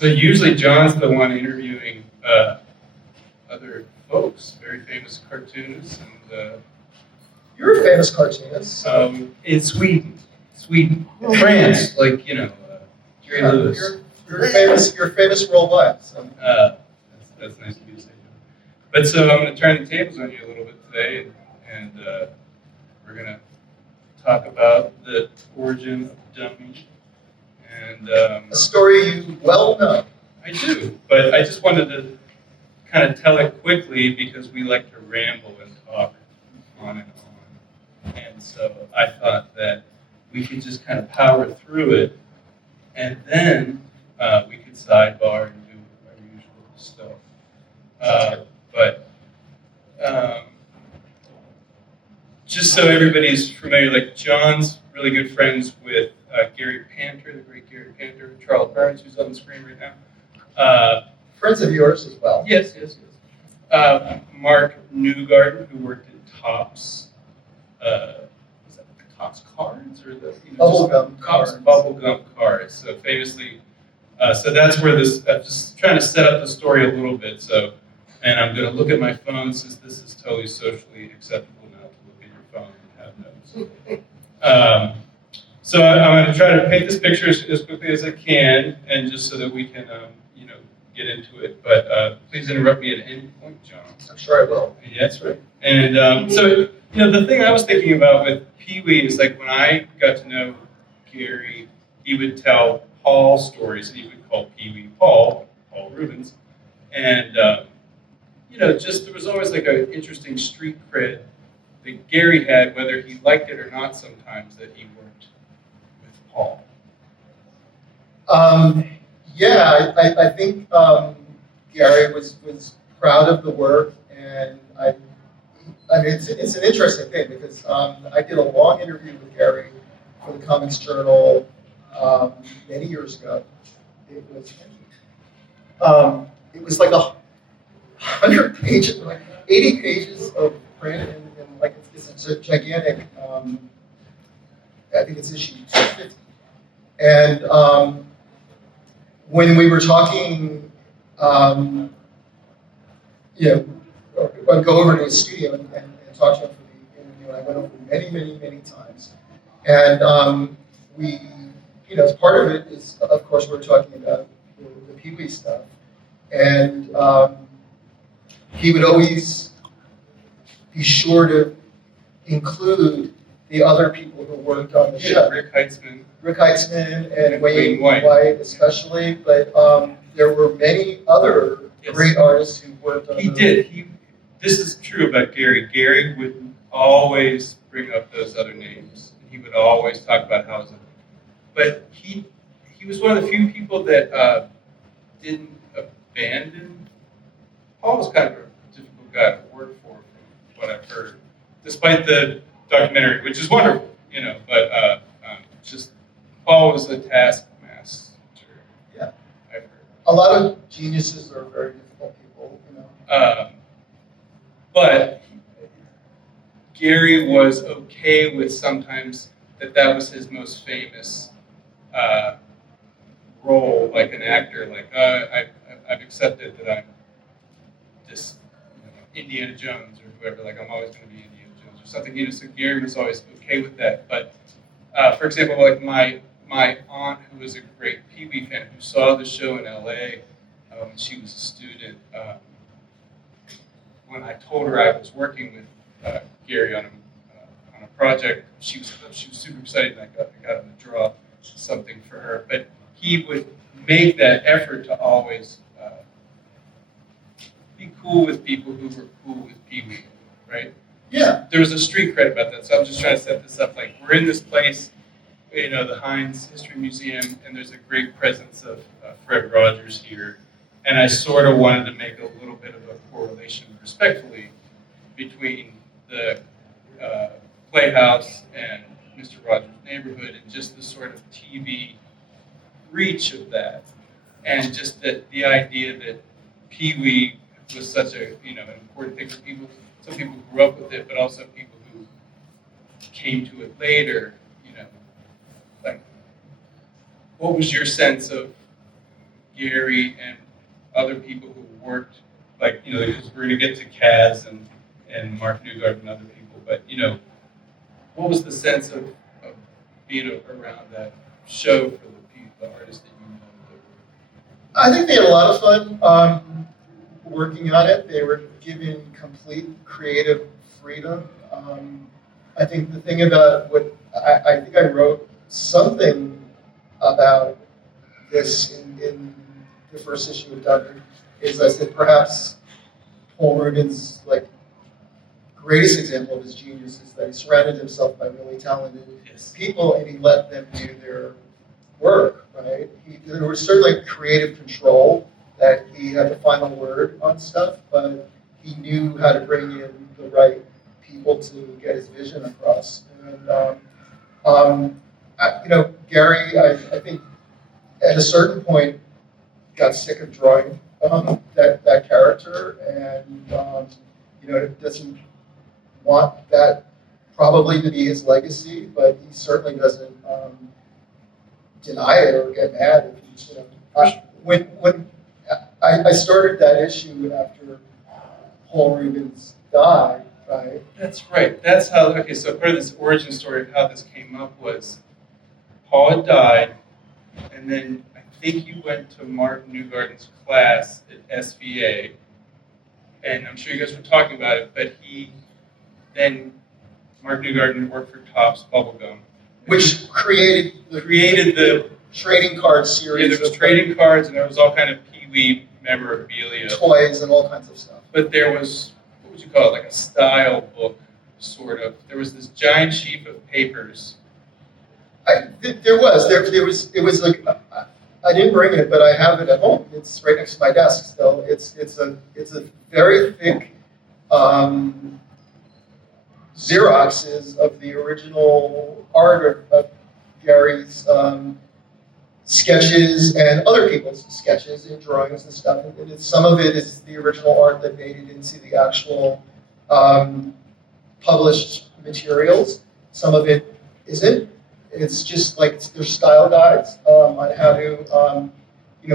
So usually John's the one interviewing other folks, very famous cartoonists, and You're a famous cartoonist. in Sweden, France, like Jerry Lewis. You're famous worldwide. So. That's nice of you to say. But so I'm going to turn the tables on you a little bit today, and we're going to talk about the origin of Dummies. And a story you well know. I do, but I just wanted to kind of tell it quickly because we like to ramble and talk on and on. And so I thought that we could just kind of power through it, and then we could sidebar and do our usual stuff. But just so everybody's familiar, like John's really good friends with Gary Panter, the great Gary Panter, Charles Burns, who's on the screen right now. Friends of yours as well. Yes. Mark Newgarden, who worked at Topps. Was that the Topps cards or the Bubblegum Topps cards. bubblegum cards? So famously, so that's where this. I'm just trying to set up the story a little bit. So, and I'm going to look at my phone since this is totally socially acceptable now to look at your phone and have notes. So I'm going to try to paint this picture as quickly as I can, and just so that we can, get into it. But please interrupt me at any point, John. I'm sure I will. Yeah, that's right. And so, the thing I was thinking about with Pee Wee is like when I got to know Gary, he would tell Paul stories, and he would call Pee Wee Paul Rubens, and just there was always like an interesting street cred that Gary had, whether he liked it or not. Sometimes that he worked with Paul. I think Gary was proud of the work, and I mean it's an interesting thing because I did a long interview with Gary for the Comics Journal many years ago. It was like 100 pages, like 80 pages of print, and like it's a gigantic. I think it's issue 250, and. When we were talking, I'd go over to his studio and talk to him for the interview, and I went over many times. And we, as part of it is, of course, we're talking about the Pee Wee stuff. And he would always be sure to include the other people who worked on the show. Rick Heitzman and Wayne White especially, but there were many other great artists who worked on This is true about Gary. Gary would always bring up those other names. He would always talk about how it was. But he was one of the few people that didn't abandon. Paul was kind of a difficult guy to work for, from what I've heard, despite the documentary, which is wonderful, but just Paul was a taskmaster. Yeah, I've heard. A lot of geniuses are very difficult people, But Gary was okay with sometimes that was his most famous role, like an actor. Like I've accepted that I'm just Indiana Jones or whoever. Like I'm always going to be Indiana Jones or something. So Gary was always okay with that. But for example, like my aunt, who was a great Pee Wee fan, who saw the show in L.A. When she was a student. When I told her I was working with Gary on a project, she was super excited, and I got him to draw something for her. But he would make that effort to always be cool with people who were cool with Pee Wee, right? Yeah. There was a street cred about that, so I'm just trying to set this up. Like we're in this place, the Heinz History Museum, and there's a great presence of Fred Rogers here. And I sort of wanted to make a little bit of a correlation, respectfully, between the Playhouse and Mr. Rogers' Neighborhood, and just the sort of TV reach of that, and just that the idea that Pee Wee was such an important thing for people. Some people grew up with it, but also people who came to it later. Like, what was your sense of Gary and other people who worked, like, because we're going to get to Kaz and Mark Newgard and other people, but, what was the sense of being around that show for the artists that you know that were? I think they had a lot of fun working on it. They were given complete creative freedom. I think the thing about what I think I wrote something about this in the first issue of Ducker is I said perhaps Paul Rubin's greatest example of his genius is that he surrounded himself by really talented people and he let them do their work, right? There was certainly creative control that he had the final word on stuff, but he knew how to bring in the right people to get his vision across. And Gary, I think at a certain point got sick of drawing that character, and doesn't want that probably to be his legacy, but he certainly doesn't deny it or get mad if he, when I started that issue after Paul Rubens died, right? That's right. That's how. Okay, so part of this origin story of how this came up was Paul had died, and then I think you went to Mark Newgarden's class at SVA, and I'm sure you guys were talking about it. But Mark Newgarden worked for Topps Bubblegum, which created the trading card series. Yeah, there was trading cards, and there was all kind of Pee-wee memorabilia, toys, and all kinds of stuff. But there was, what would you call it, like a style book, sort of. There was this giant sheaf of papers. It was like, I didn't bring it, but I have it at home. It's right next to my desk still. It's a very thick Xeroxes of the original art of Gary's sketches and other people's sketches and drawings and stuff. And some of it is the original art that made it into the actual published materials. Some of it isn't. It's just like there's style guides on how to,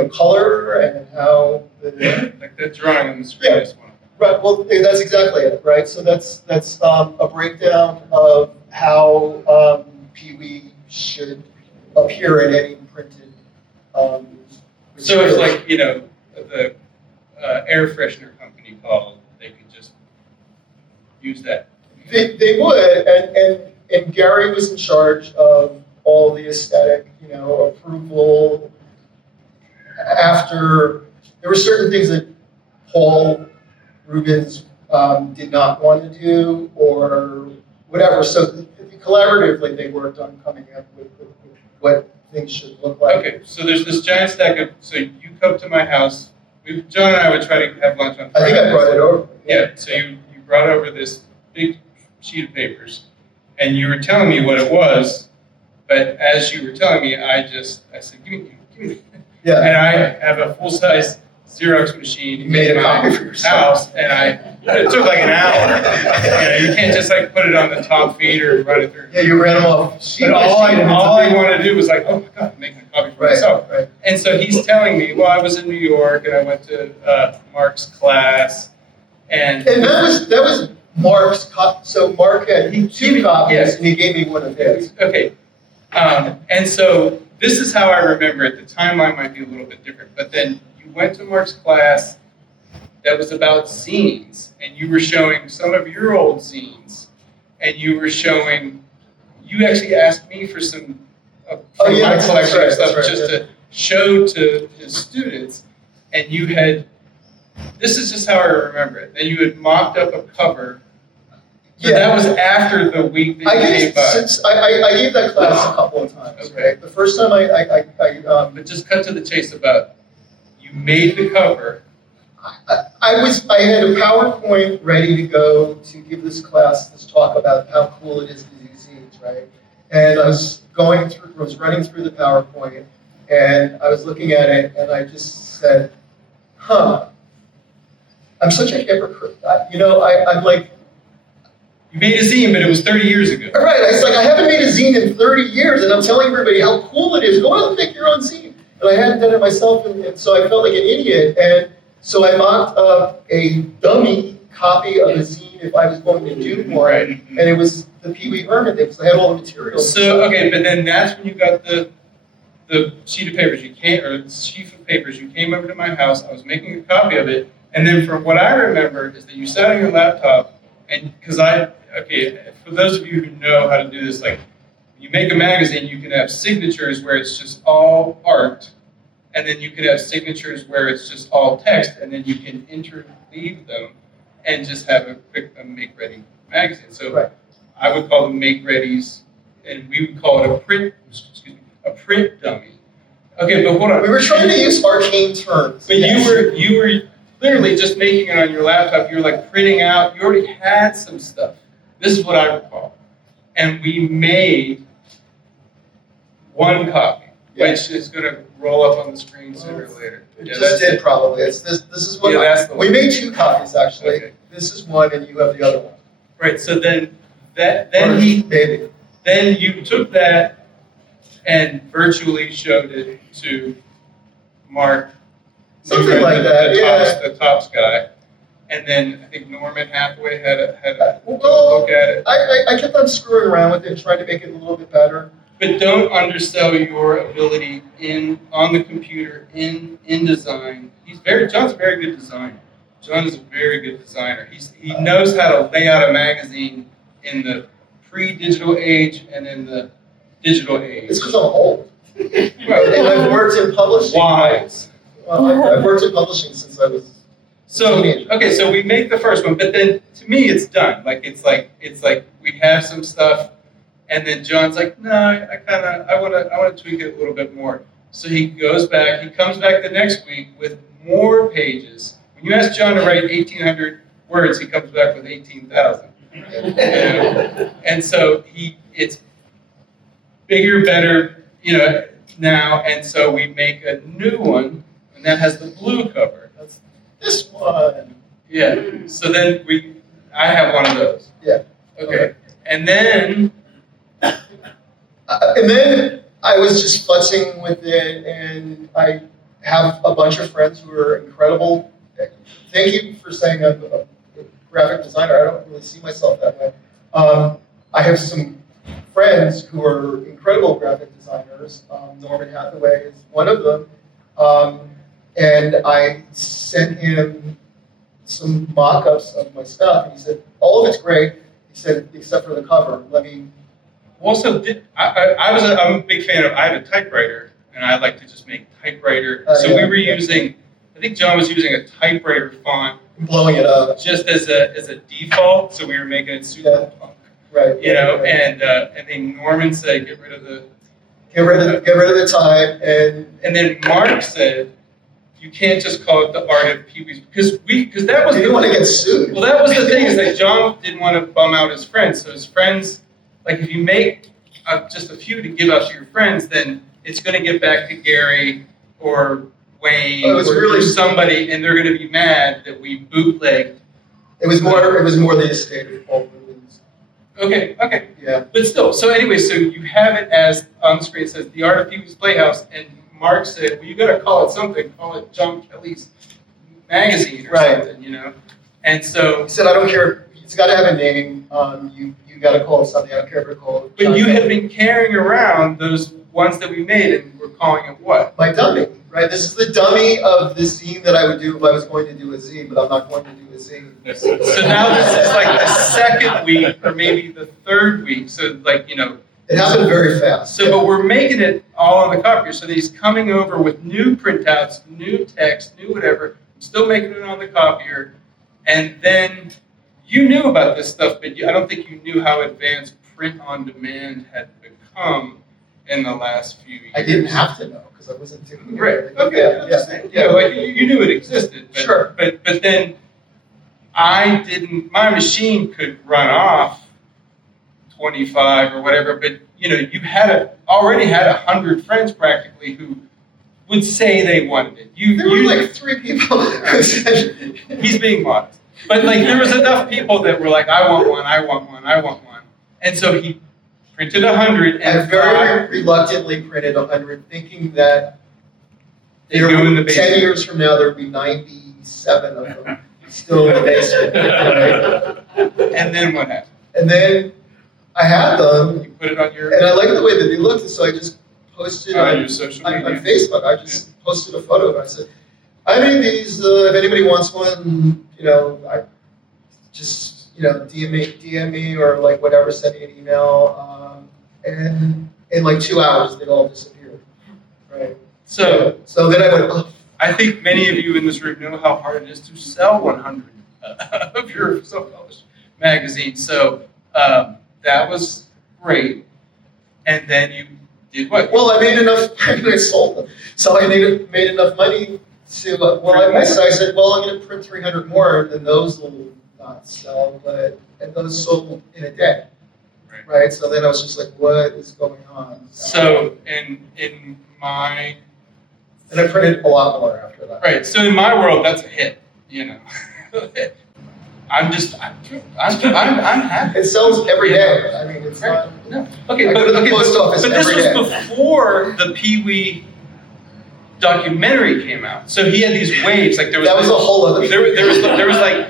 color and how like that drawing on the screen. Yeah. Right. Well, that's exactly it. Right. So that's a breakdown of how Pee-wee should appear in any printed. So it's like the air freshener company called. They could just use that. They would, and Gary was in charge of all the aesthetic, approval. After there were certain things that Paul Rubens did not want to do or whatever. So collaboratively, they worked on coming up with what things should look like. Okay, so there's this giant stack of. So you come to my house. John and I would try to have lunch on Friday. I think I brought it over. Yeah. So you brought over this big sheet of papers, and you were telling me what it was. But as you were telling me, I said, give me. Yeah. And I have a full-size Xerox machine. You made a copy for yourself. House, and it took like an hour. You can't just put it on the top feeder and run it through. Yeah, you ran them off. But all I wanted to do was oh my God, I'm making a copy for myself. Right. And so he's telling me, well, I was in New York and I went to Mark's class, and that was Mark's. So Mark had two copies, yes. And he gave me one of his. Okay. And so this is how I remember it. The timeline might be a little bit different. But then you went to Mark's class that was about zines, and you were showing some of your old zines, and you actually asked me for some of my collection of stuff to show to his students, and this is just how I remember it. Then you had mocked up a cover. So that was after the week that you came by. I gave that class a couple of times. Okay. Right? The first time But just cut to the chase about, you made the cover. I had a PowerPoint ready to go to give this talk about how cool it is to do zines, right? And I was running through the PowerPoint, and I was looking at it, and I just said, I'm such a hypocrite. I'm like, you made a zine, but it was 30 years ago. Right. It's like, I haven't made a zine in 30 years, and I'm telling everybody how cool it is. Go out and make your own zine. but I hadn't done it myself, and so I felt like an idiot. And so I mocked up a dummy copy of a zine if I was going to do one, Right. and it was the Pee Wee Herman thing, because I had all the materials. So, okay, but then that's when you got the sheet of papers. Sheaf of papers. You came over to my house. I was making a copy of it, and then from what I remember is that you sat on your laptop, and because for those of you who know how to do this, like you make a magazine, you can have signatures where it's just all art, and then you can have signatures where it's just all text, and then you can interleave them and just have a make-ready magazine. So Right. I would call them make-readies, and we would call it a print dummy. Okay, but hold on. We were trying to use arcane terms. But yes. you were literally just making it on your laptop. You were like printing out. You already had some stuff. This is what I recall, and we made one copy, which is going to roll up on the screen sooner or later. It just did probably. It's this is what that's the we one. made 2 copies actually. Okay. This is one, and you have the other one. Right. So then Maybe. then you took that and virtually showed it to Mark. Something like that, The Tops guy. And then I think Norman Hathaway had a Well, look at it. I kept on screwing around with it and trying to make it a little bit better. But don't undersell your ability on the computer in design. John's a very good designer. John is a very good designer. He knows how to lay out a magazine in the pre-digital age and in the digital age. It's because I'm old. Well, And I've worked in publishing. wise. Well, I've worked in publishing since I was So teenager. okay, so we make the first one, but then to me it's done. It's like we have some stuff, and then John's like, no, I want to tweak it a little bit more. So he goes back. He comes back the next week with more pages. When you ask John to write 1,800 words, he comes back with 18,000. And so it's bigger, better, now, and so we make a new one, and that has the blue cover. That's this one. Yeah. So then I have one of those. Yeah. Okay. And then And then I was just futzing with it, and I have a bunch of friends who are incredible. Thank you for saying I'm a graphic designer. I don't really see myself that way. I have some friends who are incredible graphic designers. Norman Hathaway is one of them. And I sent him some mock-ups of my stuff, and he said, all of it's great. He said, except for the cover. also I'm a big fan of. I have a typewriter, and I like to just make typewriter. So yeah, we were using. I think John was using a typewriter font Blowing it up. just as a default. So we were making it super punk, Right. Right. And then Norman said, get rid of the. Get rid of the time, And then Mark said, you can't just call it the art of Pee Wee's because that was you the didn't want to get sued. Well, that was the thing is that John didn't want to bum out his friends. So his friends, like if you make just a few to give out to your friends, then it's going to get back to Gary or Wayne or somebody, and they're going to be mad that we bootlegged. It was more the estate of Paul Williams. Okay. Yeah. But still, so anyway, so you have it as on the screen. It says the art of Pee Wee's Playhouse, and Mark said, well, you got to call it something. Call it John Kelly's magazine or something, And so He said, I don't care. It's got to have a name. You got to call it something. I don't care if it's called. But you had been carrying around those ones that we made, and we're calling it what? My dummy, right? This is the dummy of the zine that I would do if I was going to do a zine, but I'm not going to do a zine. So now this is like the second week, or maybe the third week. So It happened very fast. So, but we're making it all on the copier. So he's coming over with new printouts, new text, new whatever. I'm still making it on the copier, and then you knew about this stuff, but I don't think you knew how advanced print on demand had become in the last few years. I didn't have to know because I wasn't doing it. Right. Okay. Yeah. Like you knew it existed. But, Sure. But then I didn't. My machine could run off 25 or whatever. But you already had 100 friends practically who would say they wanted it. There were like 3 people who said. He's being modest. But there was enough people that were like, I want one, I want one, I want one. And so he printed 100 and I very reluctantly printed 100, thinking that They go in the basement. 10 years from now, there'll be 97 of them still in the basement. Right? And then what happened? And then I had them, You put it on your and I liked the way that they looked, and so I just posted on your social media. on Facebook. I just posted a photo, and I said, I made these, if anybody wants one, I just, DM me or like whatever, send me an email, and in like 2 hours, they all disappeared, right? So then I went, oh. I think many of you in this room know how hard it is to sell 100 of your self-published magazines. So that was great. And then you did what? Well, I made enough, I sold them. So I made enough money to, I said, well, I'm going to print 300 more, and then those will not sell, and those sold in a day. Right? So then I was just like, what is going on? So in my... And I printed a lot more after that. Right, so in my world, that's a hit, I'm happy. It sells every day. I mean, it's not... No. Okay, I go to the post office but this every day. was before the Pee Wee documentary came out. So he had these waves, like there was... That was a whole other... There was like,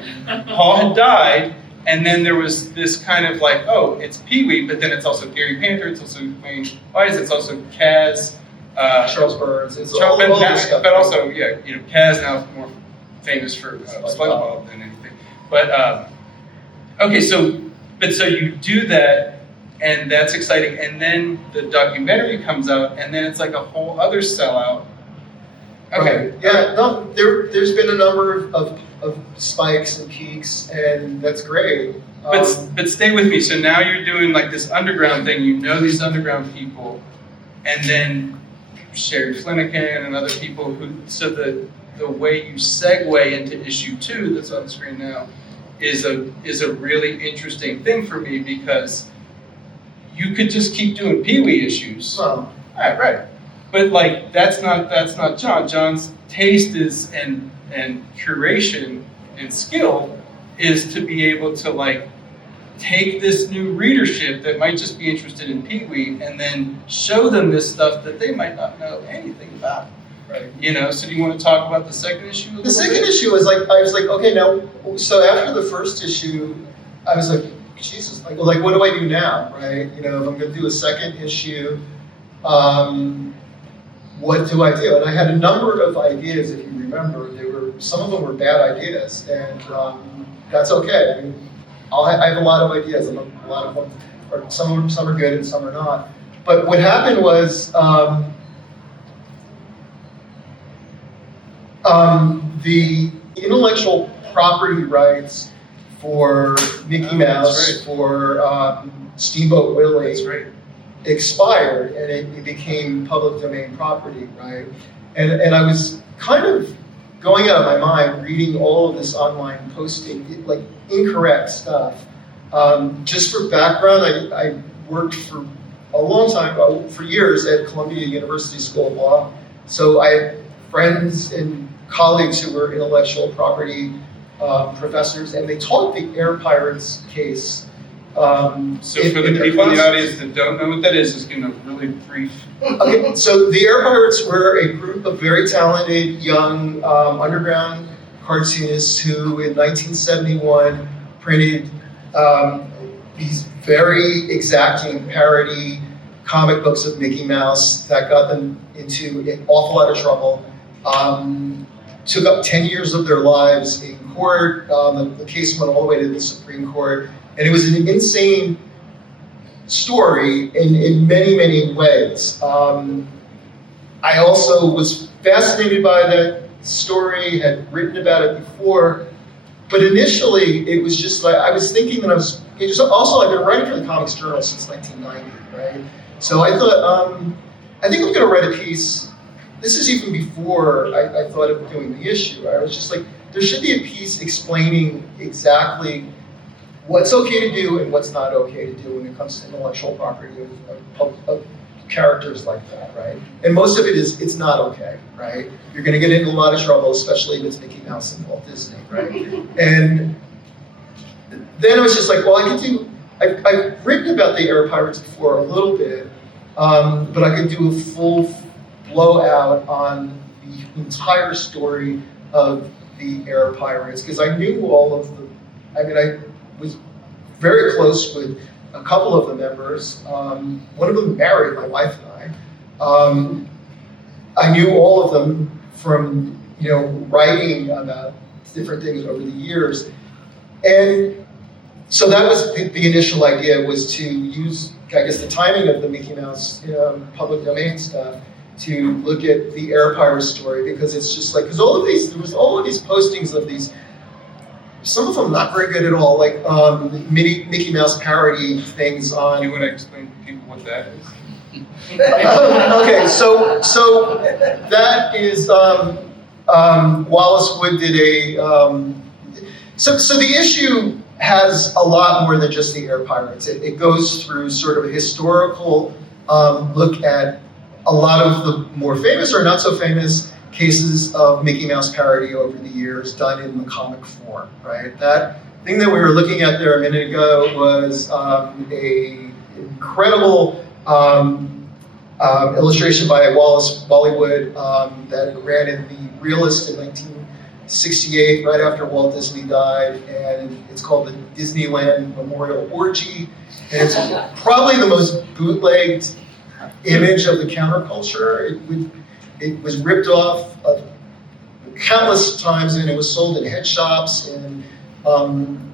Paul had died, and then there was this kind of like, oh, it's Pee Wee, but then it's also Gary Panther, it's also Wayne Wise, it's also Kaz... Charles Burns, it's Charles, all this stuff. but also, Kaz now more famous for SpongeBob than anything. But okay, so you do that, and that's exciting, and then the documentary comes out, and then it's like a whole other sellout. Okay. Right. Yeah. No. There's been a number of spikes and peaks, and that's great. But stay with me. So now you're doing like this underground thing. You know these underground people, and then Sherry Flanagan and other people who. So the way you segue into issue 2 that's on the screen now is a really interesting thing for me, because you could just keep doing Pee Wee issues. Oh. Right. But like that's not John. John's taste is and curation and skill is to be able to like take this new readership that might just be interested in Pee Wee and then show them this stuff that they might not know anything about. Right. So do you want to talk about the second issue? The second issue was like, I was like, okay, now, so after the first issue, I was like, Jesus, like what do I do now, right? If I'm going to do a second issue, what do I do? And I had a number of ideas, if you remember. Some of them were bad ideas, and that's okay. I mean, I have a lot of ideas, and a lot of them, or some are good and some are not. But what happened was, the intellectual property rights for Mickey Mouse, for Steamboat Willie, That's right. expired, and it became public domain property, right? And I was kind of going out of my mind reading all of this online posting, like incorrect stuff. Just for background, I worked for a long time, for years at Columbia University School of Law. So I had friends and colleagues who were intellectual property professors, and they taught the Air Pirates case. So for the people in the audience that don't know what that is, just give them a really brief. Okay, so the Air Pirates were a group of very talented young underground cartoonists who in 1971 printed these very exacting parody comic books of Mickey Mouse that got them into an awful lot of trouble. Took up 10 years of their lives in court. The case went all the way to the Supreme Court. And it was an insane story in many, many ways. I also was fascinated by that story, had written about it before, but initially it was just like, I was thinking that I've been writing for the Comics Journal since 1990, right? So I thought, I think I'm gonna write a piece. This is even before I thought of doing the issue. I was just like, there should be a piece explaining exactly what's okay to do and what's not okay to do when it comes to intellectual property of characters like that, right? And most of it is, it's not okay, right? You're gonna get into a lot of trouble, especially if it's Mickey Mouse and Walt Disney, right? And then I was just like, well, I've written about the Air Pirates before a little bit, but I could do a full blowout on the entire story of the Air Pirates, because I knew all of the, I was very close with a couple of the members. One of them married my wife and I knew all of them from, writing about different things over the years. And so that was the initial idea, was to use, I guess, the timing of the Mickey Mouse public domain stuff to look at the Air Pirates story, because it's just like, because there was all of these postings of these, some of them not very good at all, like Mickey Mouse parody things on. You want to explain to people what that is? Okay, so that is Wallace Wood did a. So the issue has a lot more than just the Air Pirates. It goes through sort of a historical look at a lot of the more famous or not so famous cases of Mickey Mouse parody over the years done in the comic form, right? That thing that we were looking at there a minute ago was a incredible illustration by Wally Wood that ran in the Realist in 1968, right after Walt Disney died, and it's called the Disneyland Memorial Orgy, and it's probably the most bootlegged image of the counterculture. It was ripped off countless times, and it was sold in head shops, and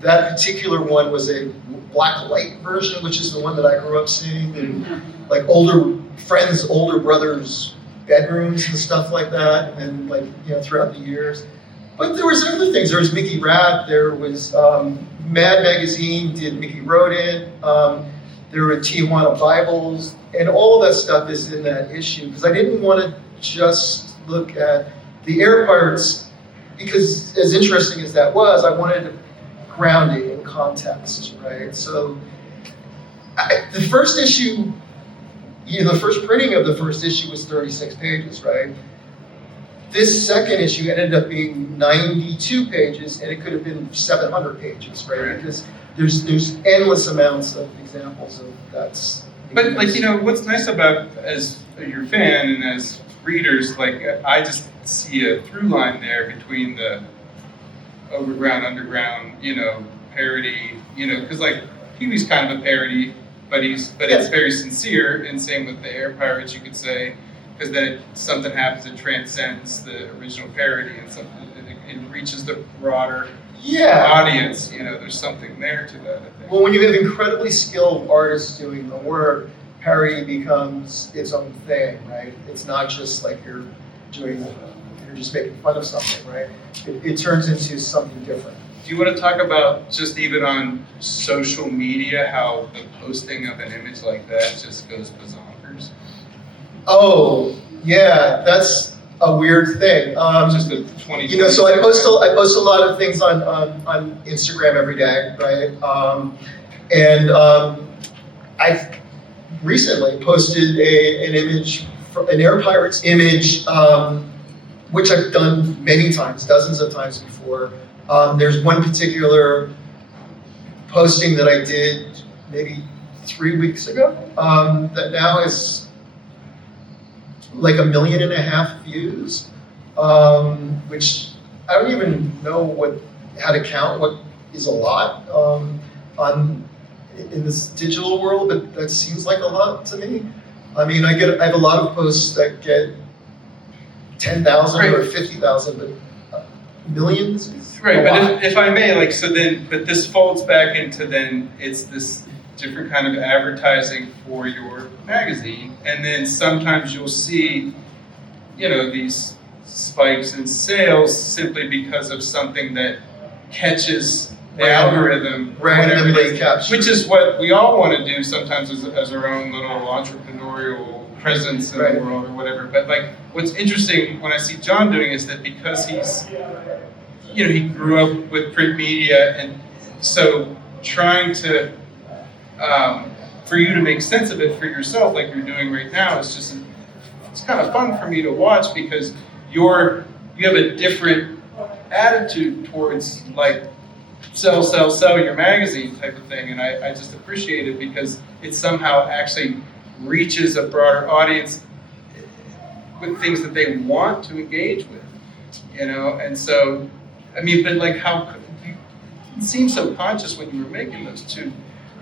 that particular one was a black light version, which is the one that I grew up seeing in like older friends, older brothers' bedrooms and stuff like that, and like, throughout the years. But there was other things. There was Mickey Rat. There was Mad Magazine did Mickey Wrote It. There were Tijuana Bibles, and all of that stuff is in that issue, because I didn't want to just look at the Air Pirates, because as interesting as that was, I wanted to ground it in context, right? So the first issue, the first printing of the first issue was 36 pages, right? This second issue ended up being 92 pages, and it could have been 700 pages, right? Because there's endless amounts of examples of that. But what's nice about, as your fan and as readers, like I just see a through line there between the overground, underground, parody, because like Pee-wee's kind of a parody, but it's very sincere, and same with the Air Pirates, you could say, because then something happens that transcends the original parody, and something it reaches the broader audience. There's something there to that, I think. Well, when you have incredibly skilled artists doing the work, parody becomes its own thing, right? It's not just like you're just making fun of something, right? It turns into something different. Do you want to talk about just even on social media, how the posting of an image like that just goes bazonkers? Oh, yeah, that's a weird thing. Just a 20. So I post a lot of things on Instagram every day, right? I recently posted an image, an Air Pirates image, which I've done many times, dozens of times before. There's one particular posting that I did maybe 3 weeks ago that now is like 1.5 million views, which I don't even know how to count what is a lot in this digital world, but that seems like a lot to me. I mean, I have a lot of posts that get 10,000 or 50,000, but millions is right. But if I may, but this folds back into then it's this different kind of advertising for your magazine, and then sometimes you'll see, these spikes in sales simply because of something that catches the algorithm, randomly captured, which is what we all want to do sometimes as our own little entrepreneurial presence in the world or whatever. But what's interesting when I see John doing is that because he's, he grew up with print media, and so trying to for you to make sense of it for yourself, like you're doing right now, it's kind of fun for me to watch, because you have a different attitude towards sell your magazine type of thing, and I just appreciate it because it somehow actually reaches a broader audience with things that they want to engage with, you know. And so, I mean, but like how it seemed so conscious when you were making those two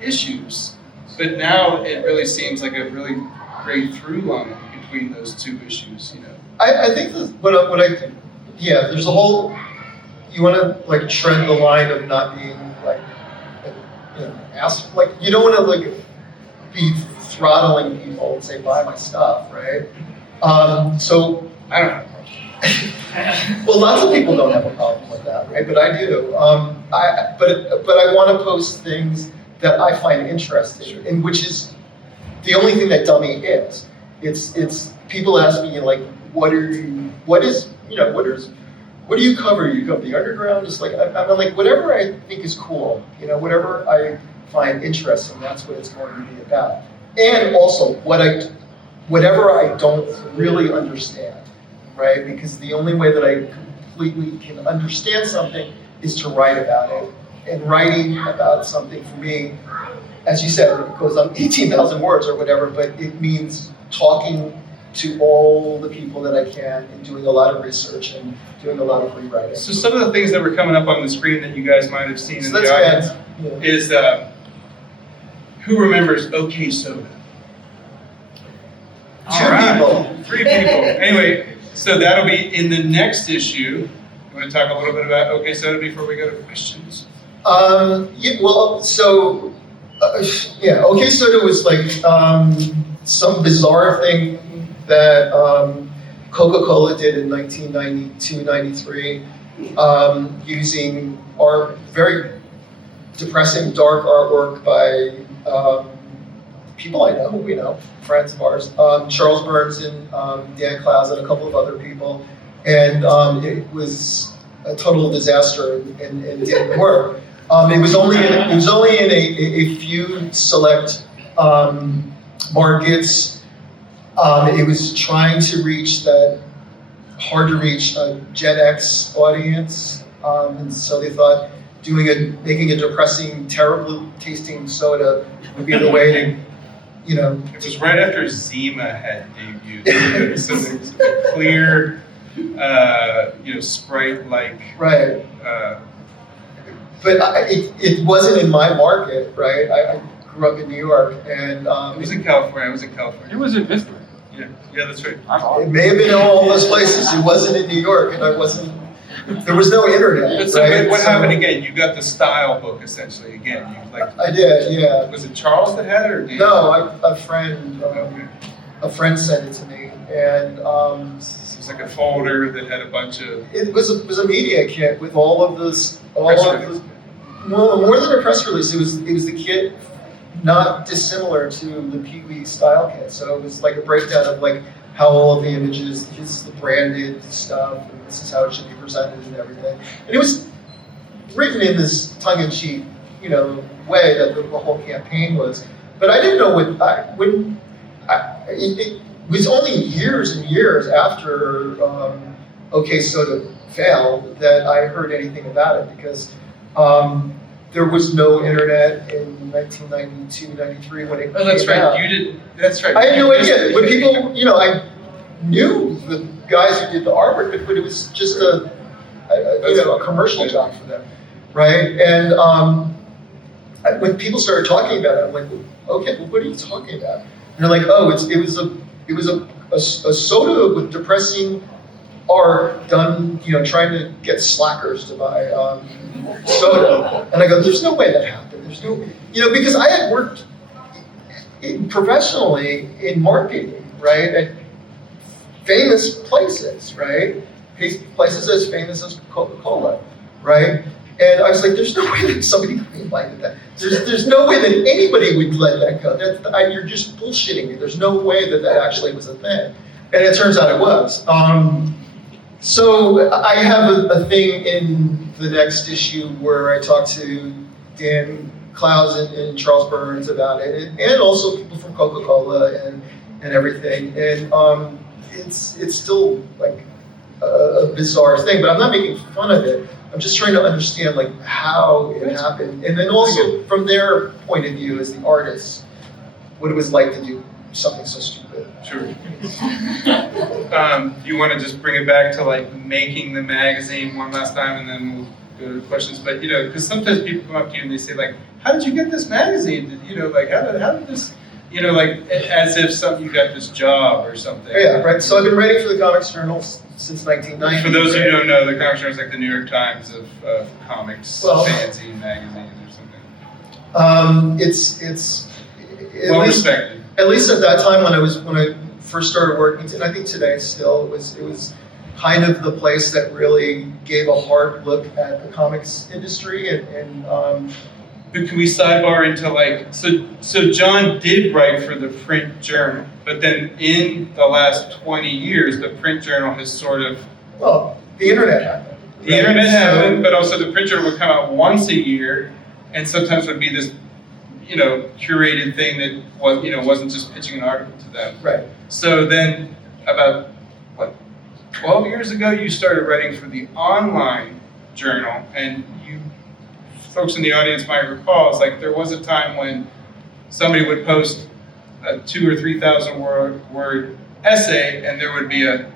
issues, but now it really seems like a really great through line between those two issues, you know. I think that there's a whole, you want to like tread the line of not being like, you know, like you don't want to like be throttling people and say buy my stuff, right? So I don't know. well, lots of people don't have a problem with that, right? But I do. But I want to post things that I find interesting, and which is the only thing that Dummy is. It's people ask me like, what do you cover? You cover the underground? It's like I'm like whatever I think is cool, you know, whatever I find interesting. That's what it's going to be about. And also whatever I don't really understand, right? Because the only way that I completely can understand something is to write about it. And writing about something for me, as you said, it goes on 18,000 words or whatever, but it means talking to all the people that I can and doing a lot of research and doing a lot of rewriting. So some of the things that were coming up on the screen that you guys might have seen in the that's audience bad. is who remembers OK Soda? People. 3 people. Anyway, so that'll be in the next issue. You want to talk a little bit about OK Soda before we go to questions? OK Soda was like some bizarre thing that Coca-Cola did in 1992, 93, using our very depressing, dark artwork by people I know, you know, friends of ours, Charles Burns and Dan Klaus and a couple of other people, and it was a total disaster and didn't work. It was only in a few select markets. It was trying to reach that hard to reach Gen X audience, and so they thought making a depressing, terrible tasting soda would be the way to, you know. It was right after Zima had debuted, so it was a clear, you know, Sprite-like. Right. But it wasn't in my market, right? I grew up in New York, and It was in California. I was in California. It was in Pittsburgh. Yeah, that's right. it may have been in all those places. It wasn't in New York, and there was no internet. But so right? what happened again? You got the style book essentially again. You like. I did, yeah. Was it Charles that had it or Dan? No, a friend sent it to me, and It was like a folder that had a bunch of. it was a media kit with all of this, Press release. well, more than a press release. It was the kit, not dissimilar to the Pee Wee style kit. So it was like a breakdown of like how all of the images, this is the branded stuff, and this is how it should be presented and everything. And it was written in this tongue-in-cheek, you know, way that the whole campaign was. But I didn't know it was only years and years after OK Soda failed that I heard anything about it, because there was no internet in 1992, 93 when it Oh, that's came out. right. You did. That's right. I had no You just- idea. But people, you know, I knew the guys who did the artwork, but it was just a commercial job for them, right? And when people started talking about it, I'm like, okay, well, what are you talking about? And they're like, oh, it was a soda with depressing art done, you know, trying to get slackers to buy soda. And I go, there's no way that happened. There's no, you know, because I had worked professionally in marketing, right, at famous places, right, places as famous as Coca-Cola, right. And I was like, there's no way that somebody greenlighted that. There's no way that anybody would let that go. You're just bullshitting me. There's no way that actually was a thing. And it turns out it was. So I have a thing in the next issue where I talk to Dan Klaus and Charles Burns about it, and also people from Coca-Cola and everything. And it's still like a bizarre thing, but I'm not making fun of it. I'm just trying to understand like how it happened, and then also from their point of view as the artists, what it was like to do something so stupid. Sure. Do you want to just bring it back to like making the magazine one last time, and then we'll go to questions? But because sometimes people come up to you and they say like, "How did you get this magazine? Like how did this?" Like as if you got this job or something. Yeah, right. So I've been writing for the Comics Journal since 1990. For those who don't know, the Comics Journal is like the New York Times of comics, fanzine magazine or something. It's Well respected. At least at that time when I first started working, and I think today still, it was kind of the place that really gave a hard look at the comics industry and But can we sidebar into like, so John did write for the print journal, but then in the last 20 years, the print journal has sort of... Well, the internet happened. The internet happened, but also the print journal would come out once a year, and sometimes would be this, curated thing that was, wasn't just pitching an article to them. Right. So then about, 12 years ago, you started writing for the online journal, and folks in the audience might recall, it's like there was a time when somebody would post a 2,000 or 3,000 word essay, and there would be a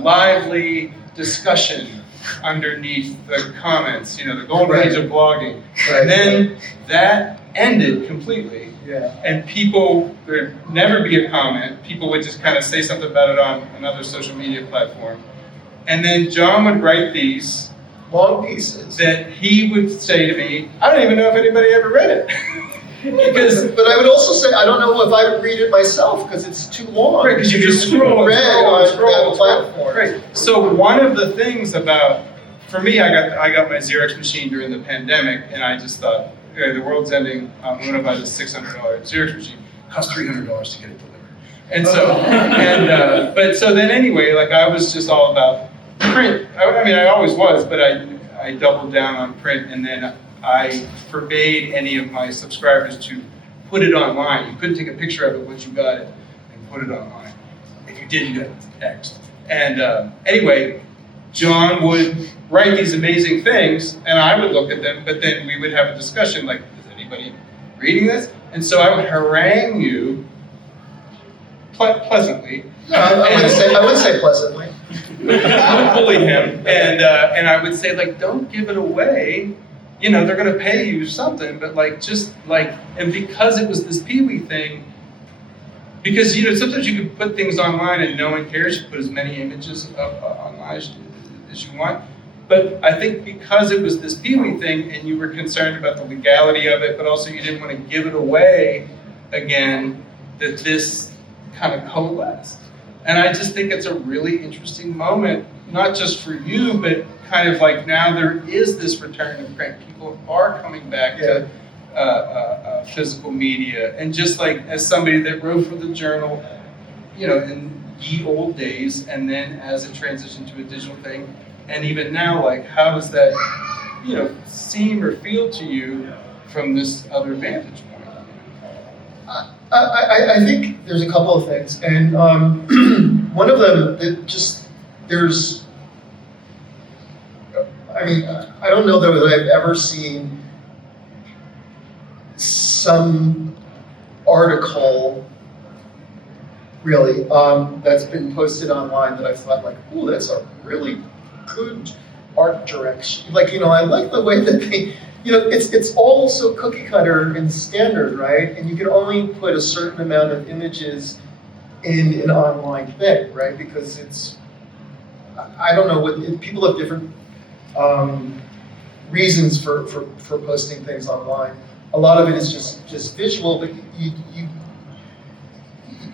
lively discussion underneath the comments, the golden age of blogging. Right. And then that ended completely. Yeah. And there'd never be a comment. People would just kind of say something about it on another social media platform. And then John would write these long pieces that he would say to me, I don't even know if anybody ever read it. But I would also say, I don't know if I would read it myself because it's too long. Right, because you just scroll on that platform. Right. So one of the things for me, I got my Xerox machine during the pandemic, and I just thought, okay, the world's ending. I'm going to buy this $600 Xerox machine. It costs $300 to get it delivered. And so, but so then anyway, like I was just all about print. I always was, but I doubled down on print, and then I forbade any of my subscribers to put it online. You couldn't take a picture of it once you got it and put it online. If you did, you got X. And anyway, John would write these amazing things, and I would look at them, but then we would have a discussion like, is anybody reading this? And so I would harangue you pleasantly. No, I wouldn't say pleasantly. I would bully him, and I would say, like, don't give it away. They're going to pay you something, but and because it was this Pee-wee thing, because sometimes you can put things online and no one cares. You put as many images up online as you want. But I think because it was this Pee-wee thing, and you were concerned about the legality of it, but also you didn't want to give it away again, that this kind of coalesced. And I just think it's a really interesting moment, not just for you, but kind of like now there is this return to print. People are coming back to physical media. And just like as somebody that wrote for the journal, in ye old days, and then as it transitioned to a digital thing, and even now, like how does that, seem or feel to you from this other vantage point? I think there's a couple of things, and one of them I don't know that I've ever seen some article really that's been posted online that I thought like, oh, that's a really good art direction. Like, I like the way that they, it's all so cookie cutter and standard, right? And you can only put a certain amount of images in an online thing, right? Because I don't know, people have different reasons for posting things online. A lot of it is just visual, but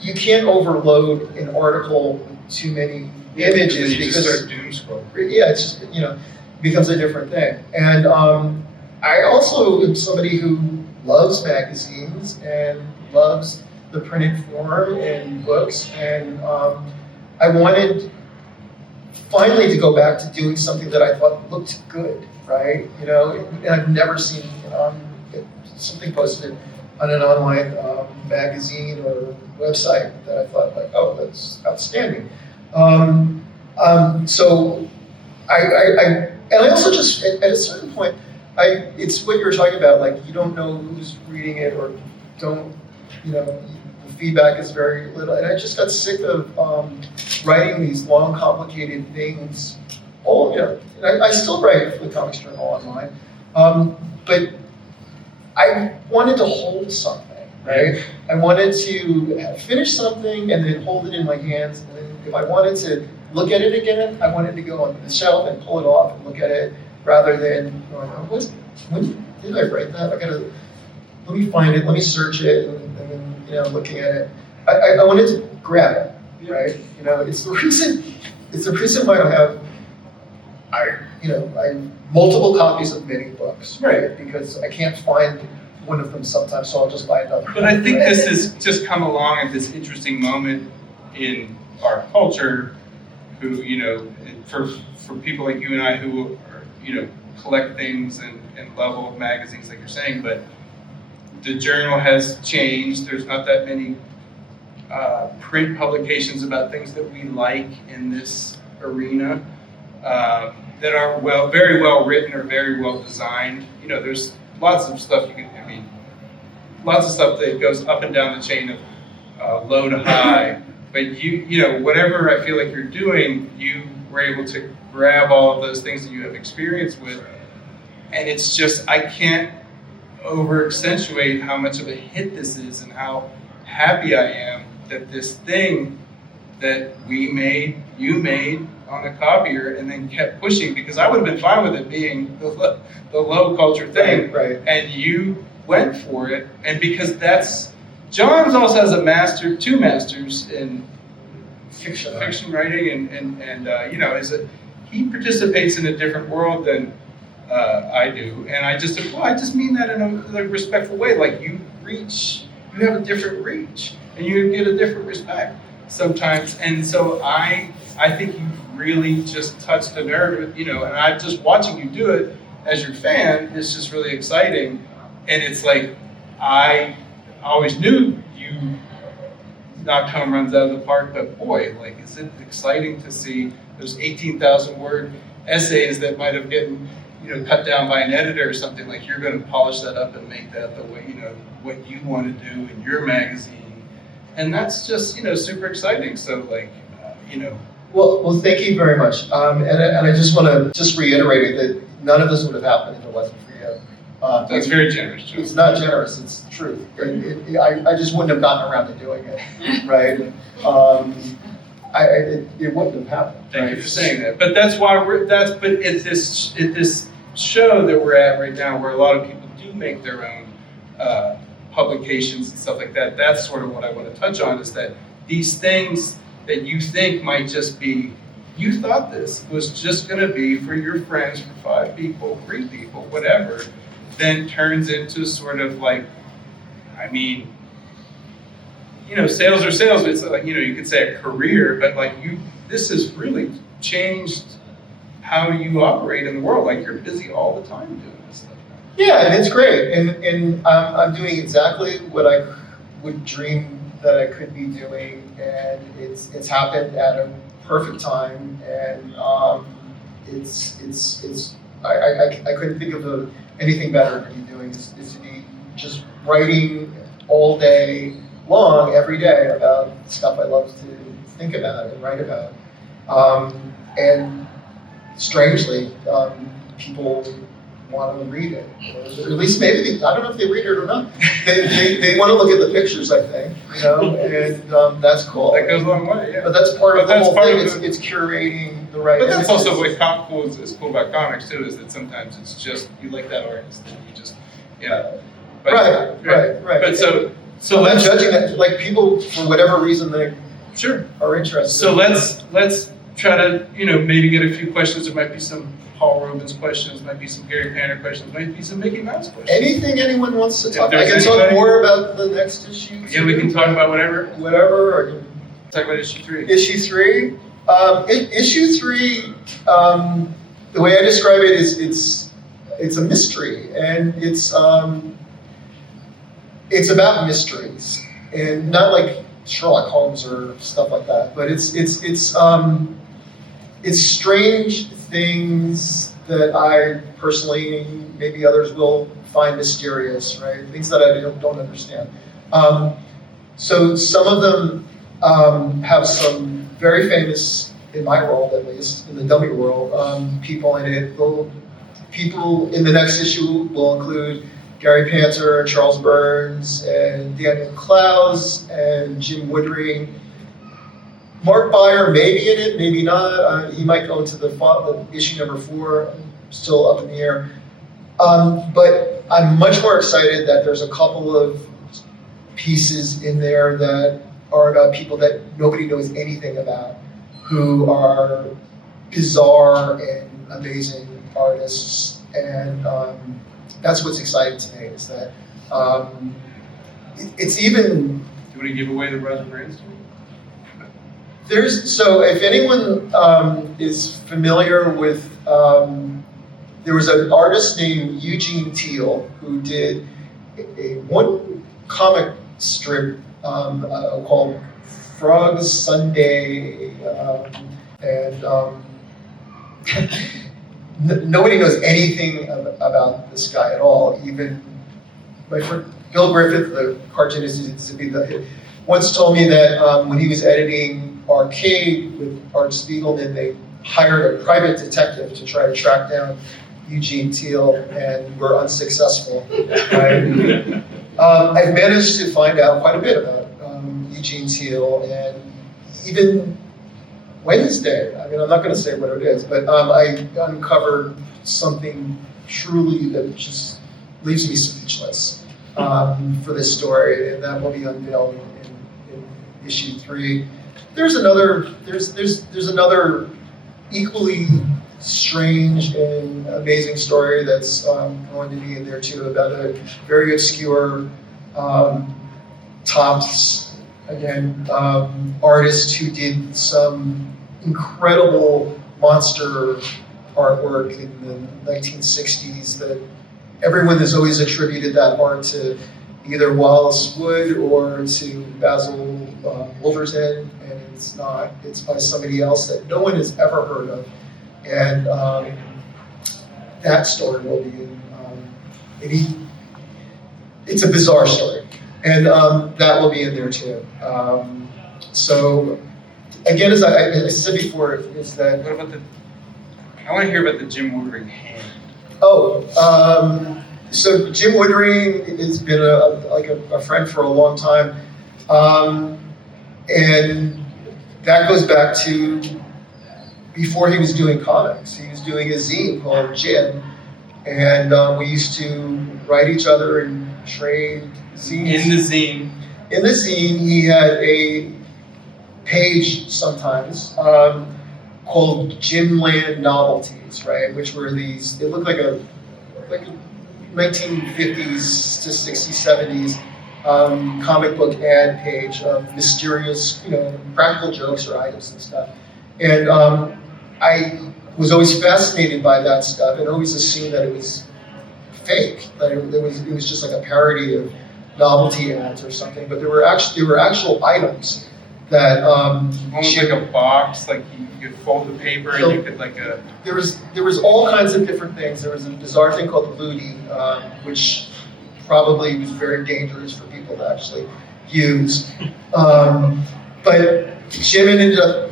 you can't overload an article with too many images because start doom scroll. Yeah, it's just becomes a different thing. And I also am somebody who loves magazines and loves the printed form and books, and I wanted finally to go back to doing something that I thought looked good, right? And I've never seen something posted on an online magazine or website that I thought like, oh, that's outstanding. So I also just at a certain point, it's what you were talking about, like you don't know who's reading it or don't, the feedback is very little, and I just got sick of writing these long, complicated things. I still write for the Comics Journal online, but I wanted to hold something, right? I wanted to finish something and then hold it in my hands, and then if I wanted to look at it again, I wanted to go on the shelf and pull it off and look at it, rather than going, when did I write that? Let me find it, let me search it, and then, looking at it. I wanted to grab it, right? It's the reason why I have multiple copies of many books, right? Because I can't find one of them sometimes, so I'll just buy another. But I think this has just come along at this interesting moment in our culture, who, for people like you and I who are, collect things and love old magazines, like you're saying, but the journal has changed. There's not that many print publications about things that we like in this arena that are very well written or very well designed. There's lots of stuff lots of stuff that goes up and down the chain of low to high. But whatever I feel like you're doing, you were able to grab all of those things that you have experience with, and it's just, I can't over accentuate how much of a hit this is and how happy I am that this thing that you made on a copier and then kept pushing, because I would have been fine with it being the low culture thing, right. And you went for it, and because Johns also has two masters in fiction writing, and he participates in a different world than I do, and I just mean that in a respectful way. Like, you have a different reach, and you get a different respect sometimes, and so I think you've really just touched a nerve, and I'm just watching you do it as your fan. It's just really exciting, and it's like I always knew you knocked home runs out of the park, but boy, like, is it exciting to see those 18,000 word essays that might have gotten cut down by an editor or something. Like, you're going to polish that up and make that the way, what you want to do in your magazine, and that's just super exciting. So, like, Well, thank you very much, and I just want to just reiterate it, that none of this would have happened if it wasn't for you. That's very generous. It's not generous, it's the truth. I just wouldn't have gotten around to doing it, right? It wouldn't have happened. Thank you for saying that. But that's why it's this show that we're at right now, where a lot of people do make their own publications and stuff like that. That's sort of what I want to touch on, is that these things that you think might just be, you thought this was just going to be for your friends, for 5 people, 3 people, whatever, then turns into sort of like, sales are sales. It's like, you could say a career, but like, this has really changed how you operate in the world. Like, you're busy all the time doing this stuff. Yeah, and it's great, and I'm doing exactly what I would dream that I could be doing, and it's happened at a perfect time, and I couldn't think of anything better to be doing is to be just writing all day long, every day, about stuff I love to think about and write about. And strangely, people want to read it, or at least maybe I don't know if they read it or not. They want to look at the pictures, I think, and that's cool. That goes a long way, yeah. But that's part of the whole thing. It's curating the right. But that's also what is cool about comics too, is that sometimes it's just you like that artist and you just But, right. But so I'm not let's judging that. Like, people, for whatever reason, they sure are interested. So let's try to maybe get a few questions. There might be some Paul Rubens questions, might be some Gary Panter questions, might be some Mickey Mouse questions. Anything anyone wants to talk. I there's can talk anybody- more about the next issue. Yeah, we can talk about whatever. Or Talk about issue 3. issue 3. Issue 3. The way I describe it is it's a mystery, and it's about mysteries, and not like Sherlock Holmes or stuff like that, but it's strange things that I personally, maybe others will find mysterious, right? Things that I don't understand. So some of them have some very famous, in my world at least, in the dummy world, people in it. People in the next issue will include Gary Panter, Charles Burns, and Daniel Clowes, and Jim Woodring. Mark Beyer may be in it, maybe not. He might go into the issue number 4, still up in the air. But I'm much more excited that there's a couple of pieces in there that are about people that nobody knows anything about, who are bizarre and amazing artists. And that's what's exciting to me, is that it's even... Do you want to give away the Roger Brand story? So if anyone is familiar with, there was an artist named Eugene Teal who did one comic strip called Frog's Sunday, and nobody knows anything about this guy at all. Even my friend Bill Griffith, the cartoonist, once told me that when he was editing Arcade with Art Spiegelman, they hired a private detective to try to track down Eugene Teal, and were unsuccessful. I've managed to find out quite a bit about Eugene Teal, and even Wednesday, I'm not going to say what it is, but I uncovered something truly that just leaves me speechless for this story, and that will be unveiled in issue 3. There's another equally strange and amazing story that's going to be in there too, about a very obscure Tops, again, artist who did some incredible monster artwork in the 1960s that everyone has always attributed that art to either Wallace Wood or to Basil Wolverton, and it's not. It's by somebody else that no one has ever heard of. And that story will be in, it's a bizarre story, and that will be in there too. So again, as I said before, is that... What about I want to hear about the Jim Woodring hand. So Jim Woodring has been a friend for a long time, and that goes back to before he was doing comics. He was doing a zine called Jim, and we used to write each other and trade zines. In the zine, he had a page sometimes called Jimland Novelties, right? Which were these, it looked like a 1950s to 60s, 70s comic book ad page of mysterious, practical jokes or items and stuff. And I was always fascinated by that stuff and always assumed that it was fake, that it was just like a parody of novelty ads or something. But there were actual items that one was like a box, like you could fold the paper and you could like a... There was all kinds of different things. There was a bizarre thing called the Ludi, which probably was very dangerous for people to actually use. But Jim ended up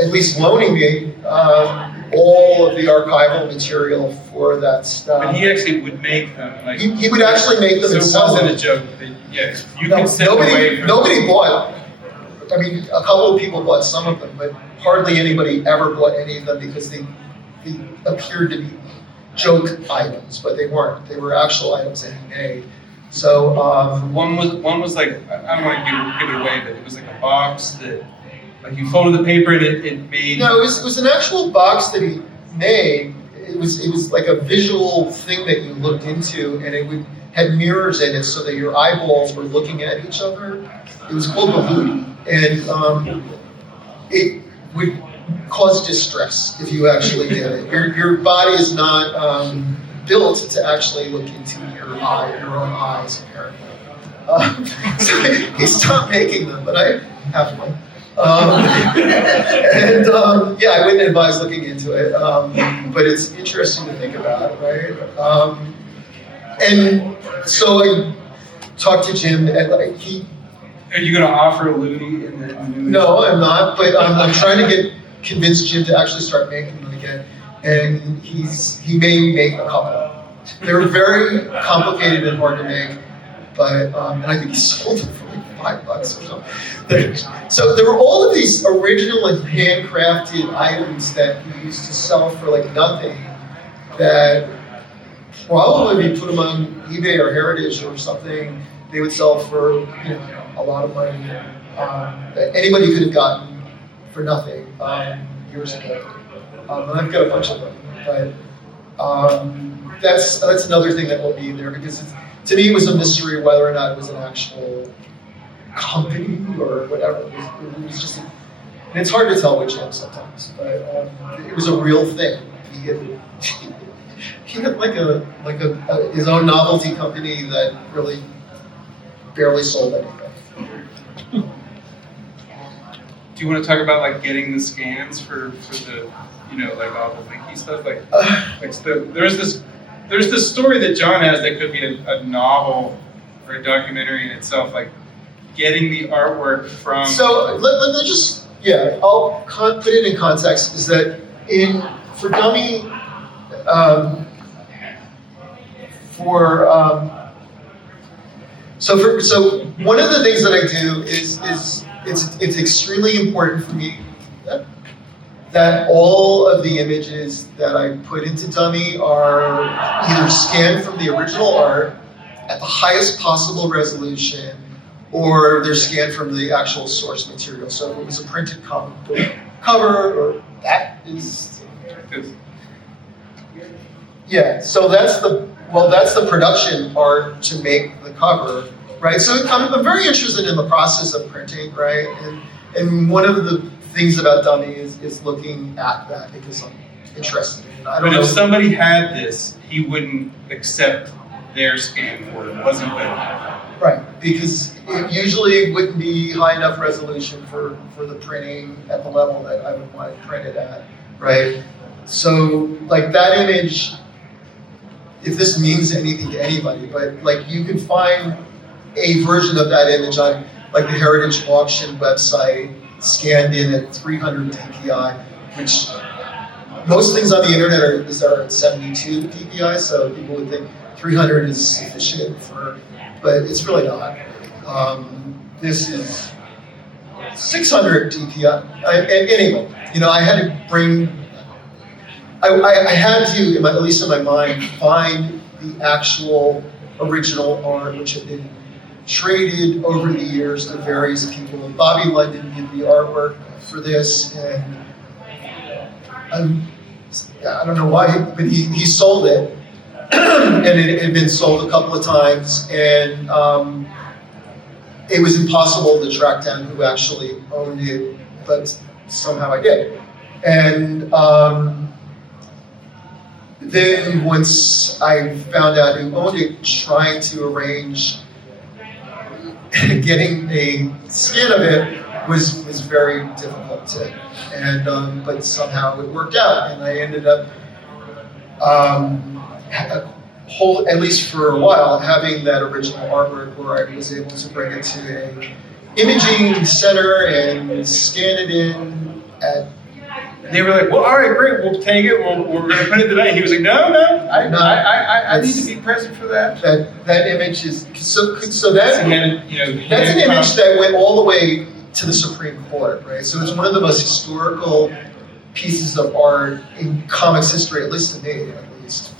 at least loaning me all of the archival material for that stuff. But he actually would make them. Like, he would actually make them. So it wasn't a joke. You could send away. Nobody bought. I mean, a couple of people bought some of them, but hardly anybody ever bought any of them because they appeared to be joke items, but they weren't. They were actual items that he made. So one was like, I don't want to give it away, but it was like a box that, like, you folded the paper and it made. No, it was an actual box that he made. It was like a visual thing that you looked into, and it had mirrors in it so that your eyeballs were looking at each other. It was called the Ludi, and it would cause distress if you actually did it. Your body is not built to actually look into your own eyes, apparently. So he stopped making them, but I have one. I wouldn't advise looking into it, but it's interesting to think about, right? And so I talked to Jim, and Are you gonna offer Looney in the new? No, I'm not, but I'm trying to convince Jim to actually start making them again, and he may make a couple. They're very complicated and hard to make, but and I think he sold them for like $5 or something. So there were all of these original and handcrafted items that he used to sell for like nothing. That probably if you put them on eBay or Heritage or something, they would sell for a lot of money. That anybody could have gotten for nothing years ago. And I've got a bunch of them, but that's another thing that will be there because to me it was a mystery whether or not it was an actual company or whatever. It was just, and it's hard to tell with Jim sometimes, but it was a real thing. He had like his own novelty company that really barely sold anything. Do you want to talk about like getting the scans for the like all the Linky stuff? There's this story that John has that could be a novel or a documentary in itself, like getting the artwork from. So let just I'll put it in context. Is that for Dummy so one of the things that I do is it's extremely important for me that all of the images that I put into Dummy are either scanned from the original art at the highest possible resolution, or they're scanned from the actual source material. So if it was a printed comic book cover, or that is, so that's the production art to make the cover, right? So I'm very interested in the process of printing, right? And one of the things about Dummy is looking at that because I'm interested in it. But if somebody had this, he wouldn't accept their scan for it. It wasn't good enough. Right, because it usually wouldn't be high enough resolution for the printing at the level that I would want it printed at, right? So like that image, if this means anything to anybody, but like you can find a version of that image on like the Heritage Auction website, scanned in at 300 DPI, which most things on the internet are at 72 DPI, so people would think 300 is sufficient but it's really not. This is 600 DPI. Anyway, I had to bring, I had to, at least in my mind, find the actual original art, which had been traded over the years to various people. Bobby London did the artwork for this, and I don't know why, but he sold it, and it had been sold a couple of times, and it was impossible to track down who actually owned it, but somehow I did. And then once I found out who owned it, trying to arrange getting a scan of it was very difficult but somehow it worked out, and I ended up at least for a while, having that original artwork where I was able to bring it to a imaging center and scan it in at. They were like, well, all right, great, we'll take it, we're going to put it tonight. He was like, no, I need to be present for that. That image is, so that's an image that went all the way to the Supreme Court, right? So it's one of the most historical pieces of art in comics history, at least to me, at least,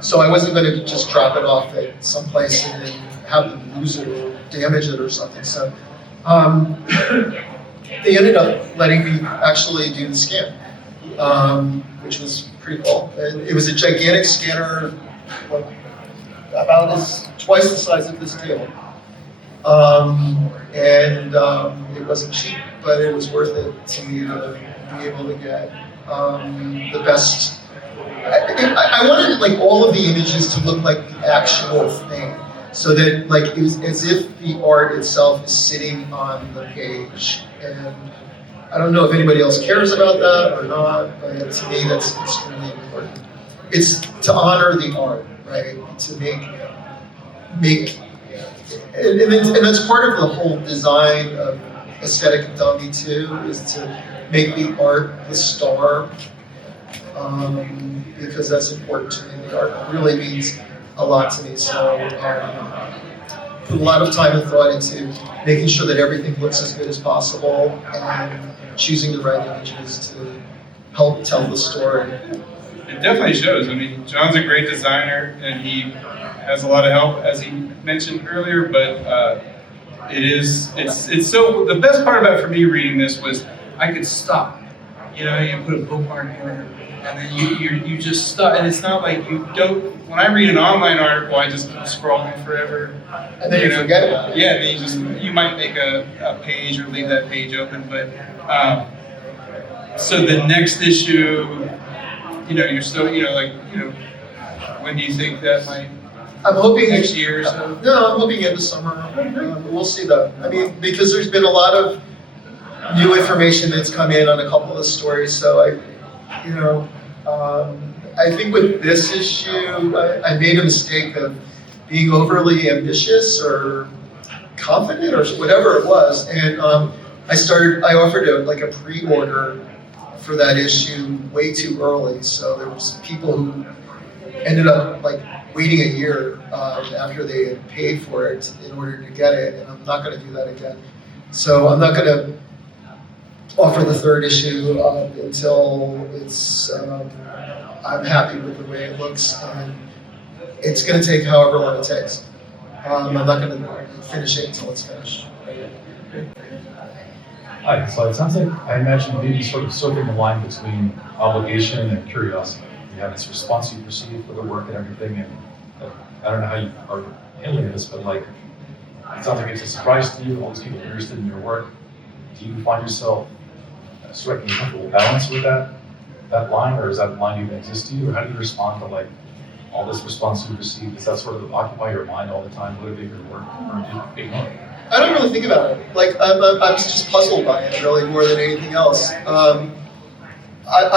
So I wasn't going to just drop it off at some place and then have them lose it or damage it or something. So they ended up letting me actually do the scan, which was pretty cool. And it was a gigantic scanner, like about twice the size of this table. And it wasn't cheap, but it was worth it to me to be able to get the best. I wanted like all of the images to look like the actual thing, so that like it was as if the art itself is sitting on the page. And I don't know if anybody else cares about that or not, but to me that's extremely important. It's to honor the art, right? To make and that's part of the whole design of aesthetic of Dummy too, is to make the art the star, because that's important to me. The art really means a lot to me. So put a lot of time and thought into making sure that everything looks as good as possible and choosing the right images to help tell the story. It definitely shows. I mean, John's a great designer, and he has a lot of help, as he mentioned earlier. But it's so. The best part about for me reading this was I could stop. You know, you put a bookmark in it, and then you just stop. And it's not like you don't. When I read an online article, I just keep scrolling forever. And then you forget about it. Yeah, and then you might make a page or leave that page open, but so the next issue. You're still, when do you think that might? I'm hoping next year or so. No, I'm hoping in the summer. We'll see though. I mean, because there's been a lot of new information that's come in on a couple of the stories. So I think with this issue, I made a mistake of being overly ambitious or confident or whatever it was, and I offered a pre-order for that issue way too early, so there was people who ended up waiting a year after they had paid for it in order to get it, and I'm not going to do that again. So I'm not going to offer the third issue until it's I'm happy with the way it looks, and it's going to take however long it takes. I'm not going to finish it until it's finished. Hi, so it sounds like I imagine maybe sort of circling the line between obligation and curiosity. You have this response you receive for the work and everything, and I don't know how you are handling this, but it sounds like it's a surprise to you, all these people interested in your work. Do you find yourself striking a comfortable balance with that line, or is that line even exist to you, or how do you respond to all this response you receive? Does that sort of occupy your mind all the time, motivate your work, or do you ignore it? I don't really think about it. I'm just puzzled by it, really, more than anything else. I'm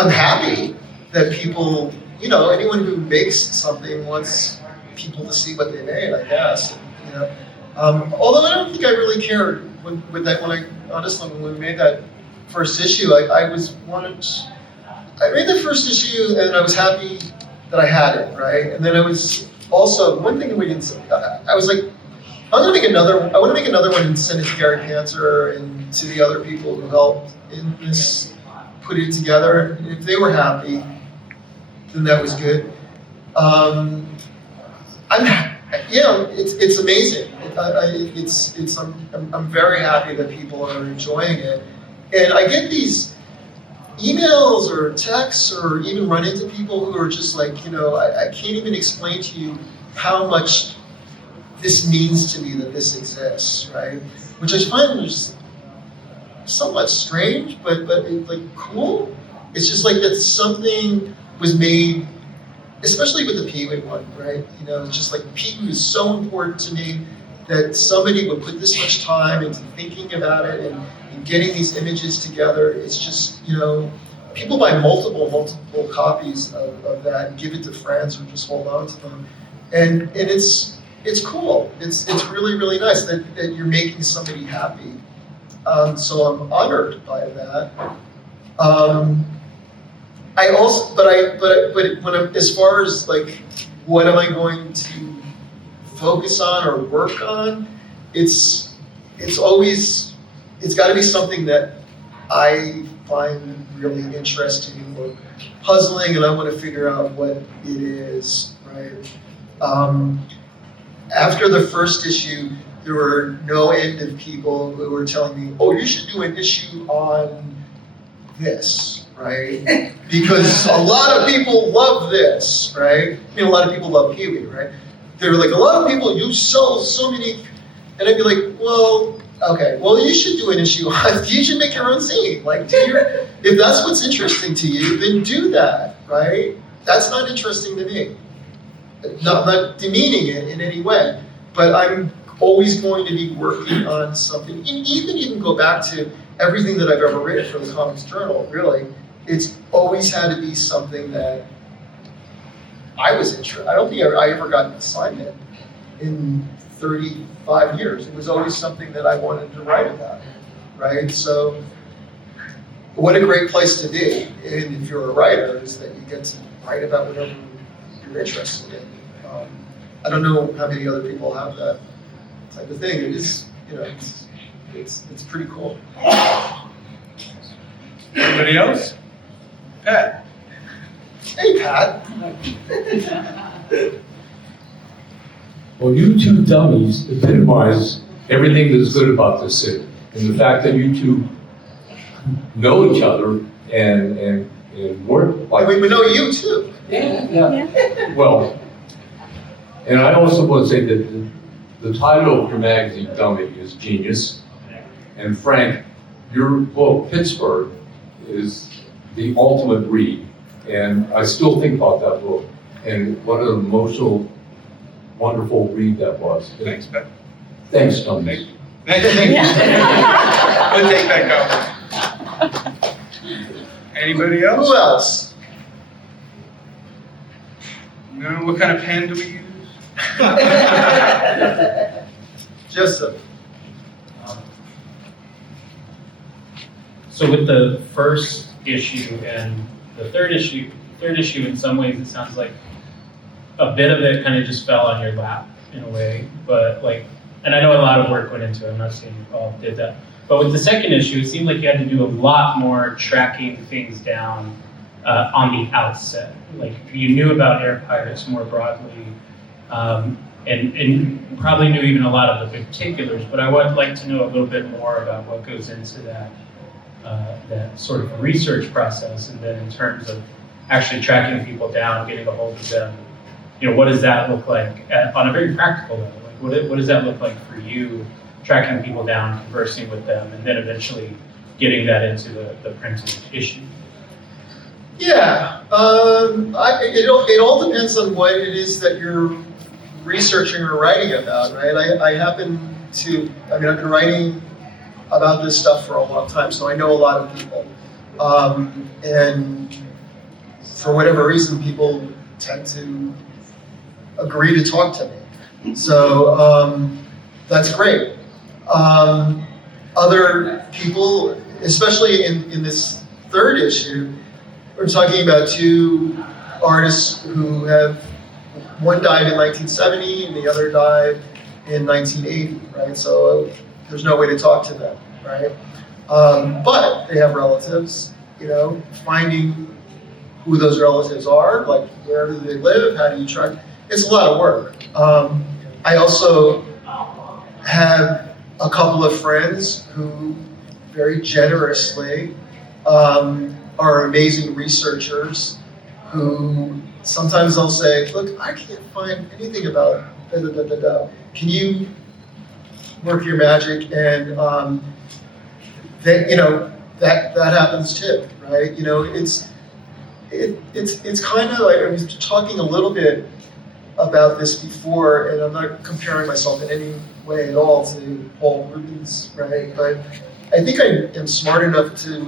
happy that people, anyone who makes something wants people to see what they made, I guess. Although I don't think I really cared when we made that first issue. I made the first issue and I was happy that I had it, right? And then I was also, one thing we didn't, I was like, I want to make another one and send it to Gary Panther and to the other people who helped in this, put it together. And if they were happy, then that was good. It's amazing. I'm very happy that people are enjoying it. And I get these emails or texts or even run into people who are just I can't even explain to you how much this means to me that this exists, right? Which I find is somewhat strange, but cool. It's just that something was made, especially with the Pee-wee one, right? It's just Pee-wee is so important to me that somebody would put this much time into thinking about it and getting these images together. It's just, people buy multiple copies of that and give it to friends or just hold on to them. And it's cool. It's really, really nice that you're making somebody happy. So I'm honored by that. I also, but when I'm, as far as what am I going to focus on or work on, it's got to be something that I find really interesting or puzzling, and I want to figure out what it is, right? After the first issue, there were no end of people who were telling me, "Oh, you should do an issue on this," right? Because a lot of people love this, right? I mean, a lot of people love Pee-wee, right? They're a lot of people, you sell so many, and I'd be like, well, okay, well, you should do an issue on, you should make your own zine. If that's what's interesting to you, then do that, right? That's not interesting to me. Not demeaning it in any way, but I'm always going to be working on something. And even go back to everything that I've ever written for the Comics Journal, really, it's always had to be something that I was interested. I don't think I ever got an assignment in 35 years. It was always something that I wanted to write about, right? So what a great place to be. And if you're a writer, is that you get to write about whatever you're interested in. I don't know how many other people have that type of thing. It is, it's pretty cool. Anybody else? Pat? Hey, Pat. Well, you two dummies epitomize everything that's good about this city. And the fact that you two know each other and work like. We know you too. Yeah. Well, and I also want to say that the title of your magazine, Dummy, is genius. And Frank, your book, Pittsburgh, is the ultimate read. And I still think about that book and what an emotional, wonderful read that was. Thanks, Pat. Thanks, Dummies. Thank you. We'll take that comment. Anybody else? Who else? No, what kind of pen do we use? Joseph. So with the first issue and the third issue in some ways it sounds like a bit of it kind of just fell on your lap in a way, but and I know a lot of work went into it, I'm not saying you all did that, but with the second issue, it seemed like you had to do a lot more tracking things down on the outset. Like you knew about air pirates more broadly, and probably knew even a lot of the particulars, but I would like to know a little bit more about what goes into that sort of research process, and then in terms of actually tracking people down, getting a hold of them, what does that look like on a very practical level? Like what does that look like for you, tracking people down, conversing with them, and then eventually getting that into the printed issue? Yeah, it all depends on what it is that you're researching or writing about, right? I've been writing about this stuff for a long time, so I know a lot of people. And for whatever reason, people tend to agree to talk to me. So that's great. Other people, especially in this third issue, we're talking about two artists who one died in 1970 and the other died in 1980, right? So there's no way to talk to them, right? But they have relatives, finding who those relatives are, like where do they live, how do you track? It's a lot of work. I also have a couple of friends who very generously are amazing researchers who sometimes they'll say, look, I can't find anything about da da da da da. Can you work your magic? And that happens too, right? It's kind of like I was talking a little bit about this before, and I'm not comparing myself in any way at all to Paul Rubens, right? But I think I am smart enough to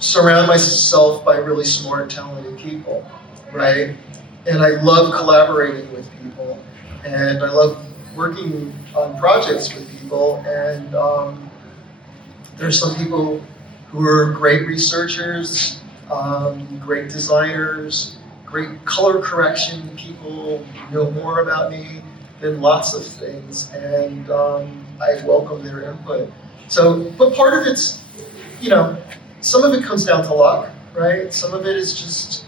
surround myself by really smart, talented people, right? And I love collaborating with people, and I love working on projects with people, and there's some people who are great researchers, great designers, great color correction people, know more about me than lots of things, and I welcome their input. So, but part of it's, some of it comes down to luck, right? Some of it is just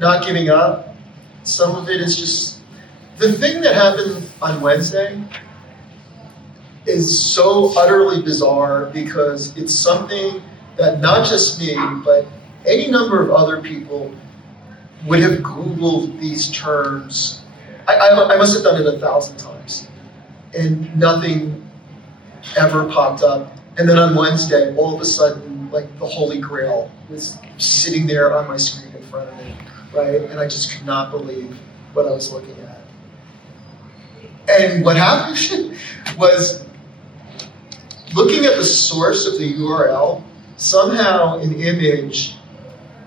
not giving up. Some of it is just, the thing that happened on Wednesday is so utterly bizarre because it's something that not just me, but any number of other people would have Googled these terms. I must have done it 1,000 times and nothing ever popped up. And then on Wednesday, all of a sudden, like the Holy Grail was sitting there on my screen in front of me, right? And I just could not believe what I was looking at. And what happened was, looking at the source of the URL, somehow an image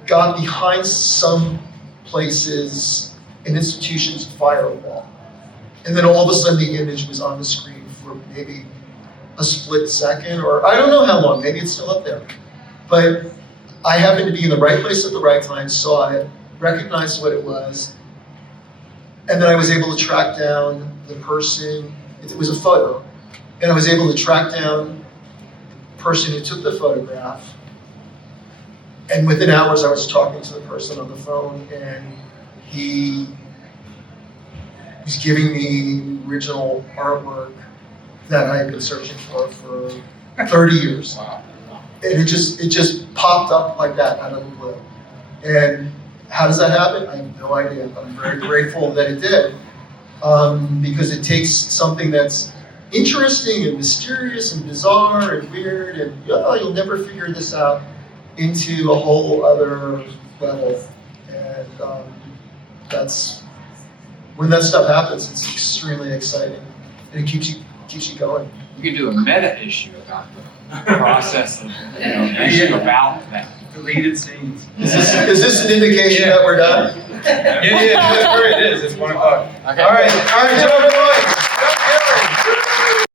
got behind some places and institutions' firewall. and then all of a sudden the image was on the screen for maybe a split second, or I don't know how long, maybe it's still up there. But I happened to be in the right place at the right time, saw it, recognized what it was, and then I was able to track down the person. It was a photo, and I was able to track down the person who took the photograph. And within hours, I was talking to the person on the phone, and he was giving me the original artwork that I had been searching for 30 years. And it just popped up like that out of the blue. And how does that happen? I have no idea, but I'm very grateful that it did. Because it takes something that's interesting and mysterious and bizarre and weird, and you'll never figure this out, into a whole other level. And that's, when that stuff happens, it's extremely exciting. And it keeps you going. You could do a meta issue about the process of, issue about that. Deleted scenes. Is this an indication that we're done? Yeah, that's where it is. It's 1 o'clock. Okay. All right, so everyone.